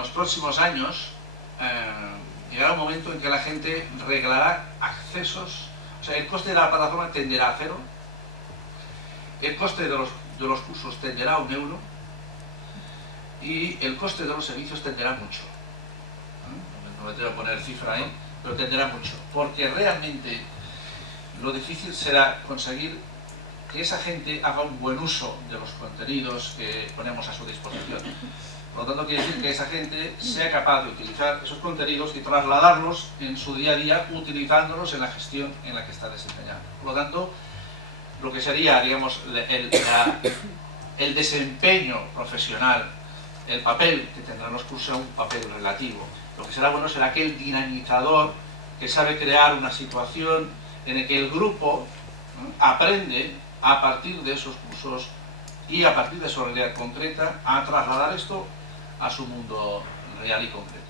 los próximos años llegará un momento en que la gente reglará accesos, o sea, el coste de la plataforma tenderá a cero, el coste de los cursos tenderá a 1 euro y el coste de los servicios tenderá mucho. No me tengo que poner cifra ahí, pero tenderá mucho, porque realmente lo difícil será conseguir que esa gente haga un buen uso de los contenidos que ponemos a su disposición. Por lo tanto, quiere decir que esa gente sea capaz de utilizar esos contenidos y trasladarlos en su día a día, utilizándolos en la gestión en la que está desempeñando. Por lo tanto, lo que sería, digamos, el desempeño profesional, el papel que tendrán los cursos será un papel relativo. Lo que será bueno será aquel dinamizador que sabe crear una situación en la que el grupo aprende a partir de esos cursos y a partir de su realidad concreta a trasladar esto a su mundo real y concreto.